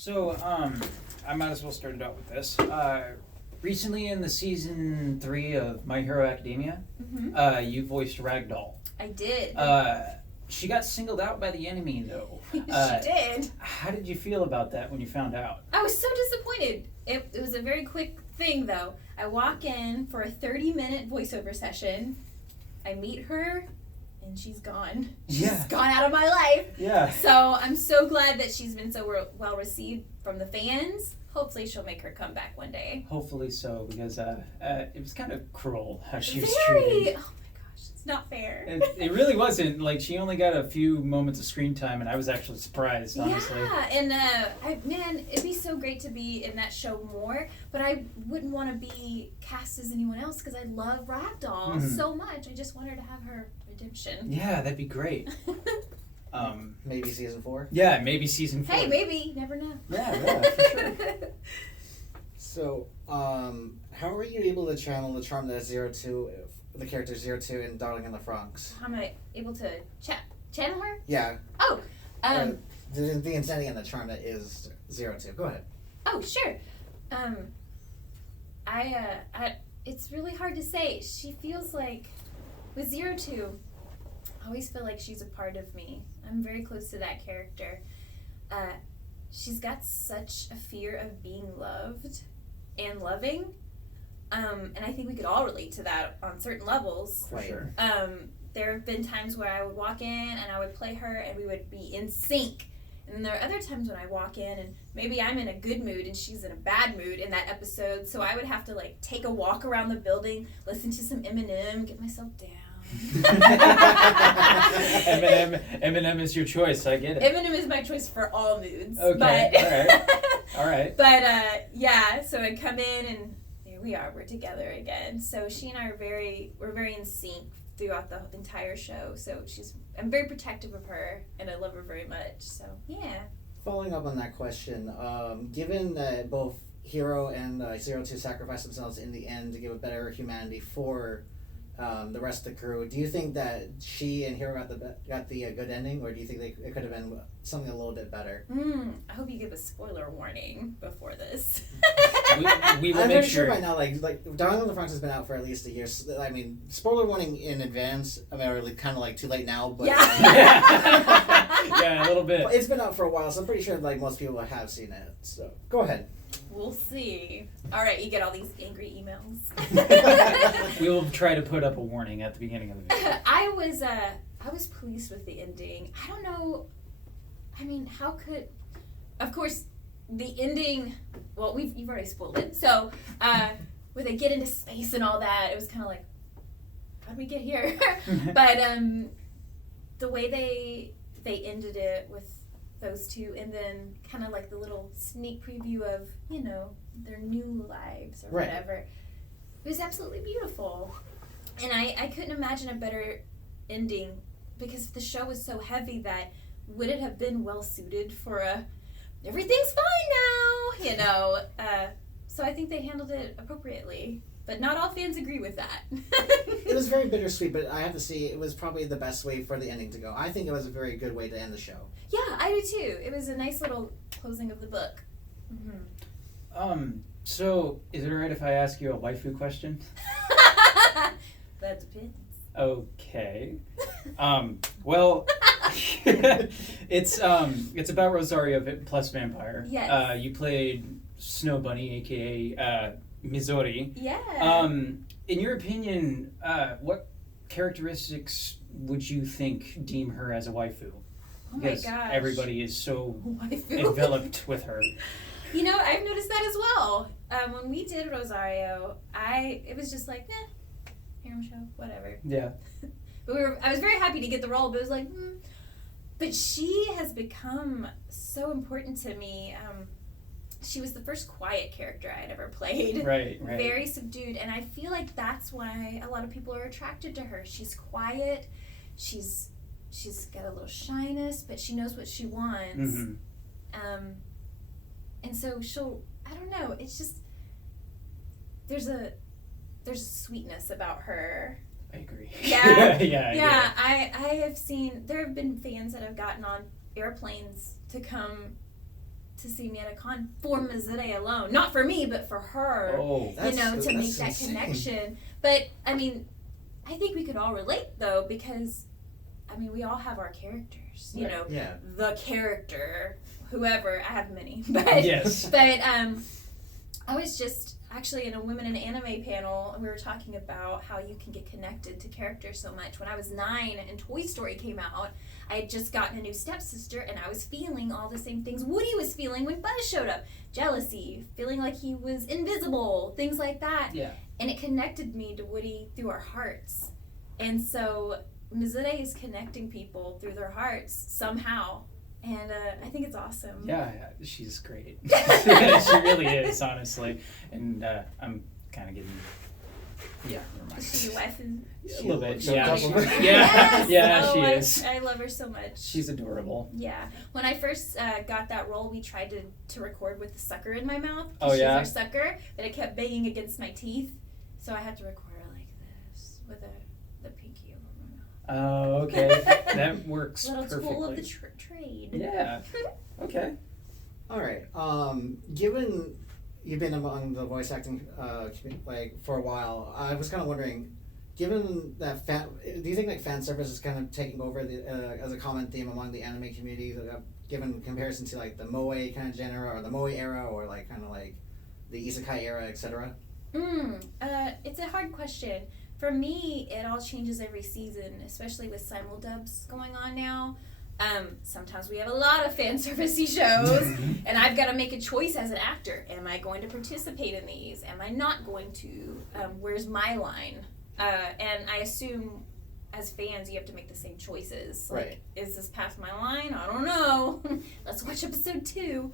So, I might as well start it out with this. Recently in the season 3 of My Hero Academia, you voiced Ragdoll. I did. She got singled out by the enemy, though. She did. How did you feel about that when you found out? I was so disappointed. It was a very quick thing, though. I walk in for a 30-minute voiceover session. I meet her, and she's gone. She's gone out of my life. Yeah. So I'm so glad that she's been so well received from the fans. Hopefully she'll make her comeback one day. Hopefully so, because it was kind of cruel how she was Very. treated. Oh my gosh, it's not fair. It really wasn't. Like, she only got a few moments of screen time, and I was actually surprised, honestly. Yeah, and man, it'd be so great to be in that show more, but I wouldn't want to be cast as anyone else because I love Ragdoll so much. I just want her to have her redemption. Yeah, that'd be great. Maybe season 4? Yeah, maybe season 4. Hey, maybe. You never know. Yeah, for sure. So, how were you able to channel the charm that the character 02 in Darling in the Franxx? How am I able to channel her? Yeah. Oh, the insanity and the charm that is 02. Go ahead. Oh, sure. It's really hard to say. She feels like, with 02, I always feel like she's a part of me. I'm very close to that character. She's got such a fear of being loved and loving. And I think we could all relate to that on certain levels. For sure. There have been times where I would walk in and I would play her and we would be in sync. And then there are other times when I walk in and maybe I'm in a good mood and she's in a bad mood in that episode. So I would have to like take a walk around the building, listen to some Eminem, get myself down. Eminem is your choice. I get it. Eminem is my choice for all moods. Okay. All right. But yeah, so I come in and there we are. We're together again. So she and I we're very in sync throughout the entire show. So I'm very protective of her and I love her very much. So yeah. Following up on that question, given that both Hero and 02 sacrificed themselves in the end to give a better humanity for the rest of the crew, do you think that she and Hero got the good ending, or do you think it could have been something a little bit better? I hope you give a spoiler warning before this. we will I'm make pretty sure sure. by now, like Darling in the Franxx has been out for at least a year. So, I mean, spoiler warning in advance. I mean, are kind of like too late now, but Yeah, a little bit. It's been out for a while, so I'm pretty sure like most people have seen it. So go ahead. We'll see. All right, you get all these angry emails. We will try to put up a warning at the beginning of the video. I was pleased with the ending. I don't know. I mean, how could? Of course, the ending. Well, you've already spoiled it. So, when they get into space and all that, it was kind of like, how did we get here? But the way they ended it with those two, and then kind of like the little sneak preview of, their new lives or whatever. It was absolutely beautiful. And I couldn't imagine a better ending because the show was so heavy that would it have been well suited for everything's fine now, so I think they handled it appropriately. But not all fans agree with that. It was very bittersweet, but I have to say it was probably the best way for the ending to go. I think it was a very good way to end the show. Yeah, I do too. It was a nice little closing of the book. So is it alright if I ask you a waifu question? That depends. Okay. Well, it's about Rosario plus vampire. Yes. You played Snow Bunny, aka Mizori. Yeah. In your opinion, what characteristics would you think deem her as a waifu? Oh Because my gosh. everybody is so Waifu. enveloped with her. I've noticed that as well. When we did Rosario, it was just like, harem show, whatever. Yeah. But I was very happy to get the role, but it was like, But she has become so important to me. She was the first quiet character I had ever played. Right. Very subdued, and I feel like that's why a lot of people are attracted to her. She's quiet. She's got a little shyness, but she knows what she wants. And so I don't know, it's just there's a sweetness about her. I agree. Yeah. Yeah. I have seen, there have been fans that have gotten on airplanes to come to see me at a con for Mizure alone. Not for me, but for her. Oh, You know, to make that insane. connection. But I mean, I think we could all relate though, because I mean, we all have our characters. You Right. know, Yeah. the character, whoever. I have many, but yes. but I was just actually in a Women in Anime panel, and we were talking about how you can get connected to characters so much. When I was 9 and Toy Story came out, I had just gotten a new stepsister, and I was feeling all the same things Woody was feeling when Buzz showed up. Jealousy, feeling like he was invisible, things like that. Yeah. And it connected me to Woody through our hearts. And so Mizure is connecting people through their hearts somehow. And I think it's awesome. Yeah, she's great. She really is, honestly. And I'm kind of getting, never mind. Is she your wife? A little bit, So yeah. couple- Yes! Yeah, Oh, she I- is. I love her so much. She's adorable. Yeah. When I first got that role, we tried to record with the sucker in my mouth. 'Cause Oh, yeah? She's our sucker, but it kept banging against my teeth. So I had to record her like this with the pinky over my mouth. Oh, okay. That works Little perfectly. tool of the trade. Yeah. Okay. All right. Given you've been among the voice acting like for a while, I was kind of wondering, given that do you think like fan service is kind of taking over as a common theme among the anime community, given in comparison to like the moe kind of genre or the moe era or like kind of like the isekai era, etc.? It's a hard question. For me, it all changes every season, especially with simuldubs going on now. Sometimes we have a lot of fan servicey shows, and I've got to make a choice as an actor. Am I going to participate in these? Am I not going to? Where's my line? And I assume as fans, you have to make the same choices. Like, Right. is this past my line? I don't know. Let's watch episode 2.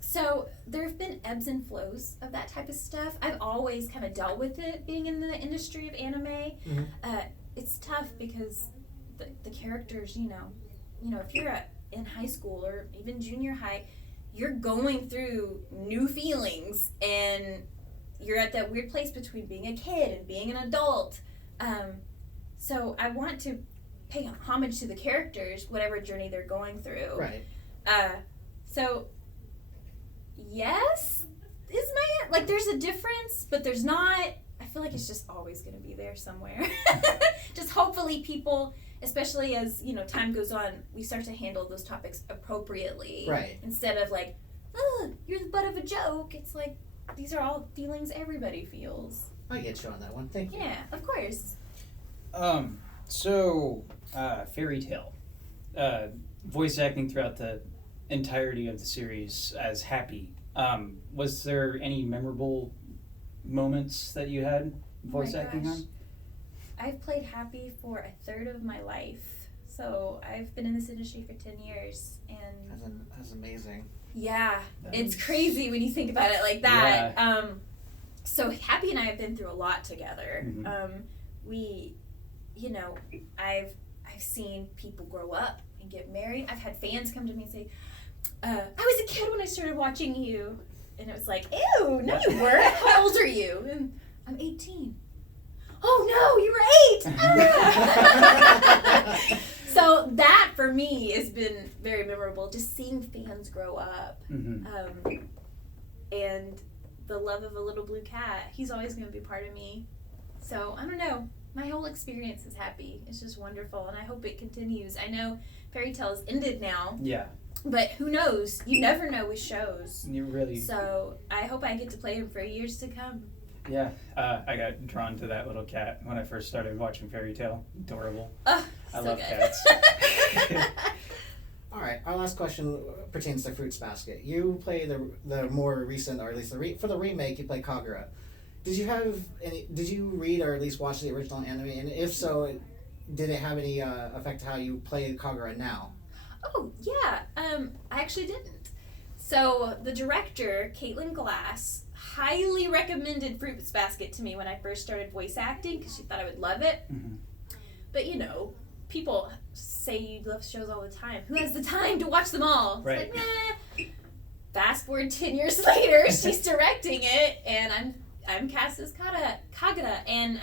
So there have been ebbs and flows of that type of stuff. I've always kind of dealt with it being in the industry of anime. Mhm. It's tough because the characters, you know, if you're in high school or even junior high, you're going through new feelings and you're at that weird place between being a kid and being an adult. So I want to pay homage to the characters, whatever journey they're going through. Right. So yes, is my like there's a difference, but there's not. I feel like it's just always going to be there somewhere. Just hopefully people, especially as time goes on, we start to handle those topics appropriately. Right. Instead of like, oh, you're the butt of a joke. It's like these are all feelings everybody feels. I get you on that one. Thank you. Yeah, of course. So Fairy Tale, voice acting throughout the entirety of the series as Happy. Was there any memorable moments that you had voice my acting gosh. on? I've played Happy for a third of my life. So I've been in this industry for 10 years. And That's amazing. yeah, That it's is- crazy when you think about it like that. So Happy and I have been through a lot together. Mhm. We, I've seen people grow up and get married. I've had fans come to me and say, I was a kid when I started watching you. And it was like, ew, no you weren't. How old are you? And I'm 18. Oh no, you were 8. So that for me has been very memorable, just seeing fans grow up. Mm-hmm. And the love of a little blue cat, he's always going to be part of me. So I don't know, my whole experience is Happy. It's just wonderful, and I hope it continues. I know Fairy Tale's ended now, Yeah, but who knows? You never know with shows. you really. So I hope I get to play him for years to come. Yeah, I got drawn to that little cat when I first started watching Fairy Tale. Adorable. Oh, I so love good. cats. All right, our last question pertains to Fruits Basket. You play the more recent, or at least for the remake, you play Kagura. Did you read or at least watch the original anime? And if so, did it have any effect to how you play Kagura now? Oh, yeah. I actually didn't. So the director, Caitlin Glass, highly recommended Fruits Basket to me when I first started voice acting because she thought I would love it. Mm-hmm. But people say you love shows all the time. Who has the time to watch them all? It's Right. like, nah. Fast forward 10 years later, she's directing it, and I'm cast as Kagura, and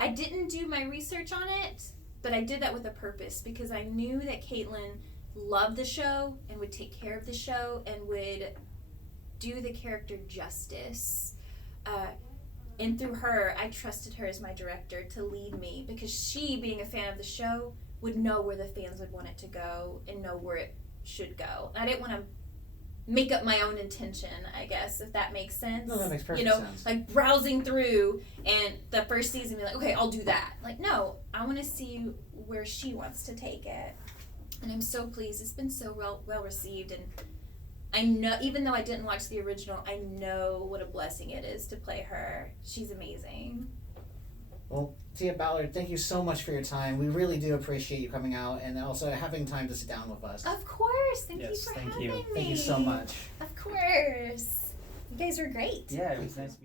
I didn't do my research on it, but I did that with a purpose because I knew that Caitlin loved the show and would take care of the show and would do the character justice. And through her, I trusted her as my director to lead me because she, being a fan of the show, would know where the fans would want it to go and know where it should go. I didn't want to make up my own intention, I guess, if that makes sense. No, that makes perfect sense. Like browsing through and the first season be like, okay, I'll do that. Like, no, I want to see where she wants to take it. And I'm so pleased. It's been so well received, and I know, even though I didn't watch the original, I know what a blessing it is to play her. She's amazing. Well, Tia Ballard, thank you so much for your time. We really do appreciate you coming out and also having time to sit down with us. Of course. Thank you Yes, for thank having you. me. Thank you so much. Of course. You guys were great. Yeah, it was nice meeting you.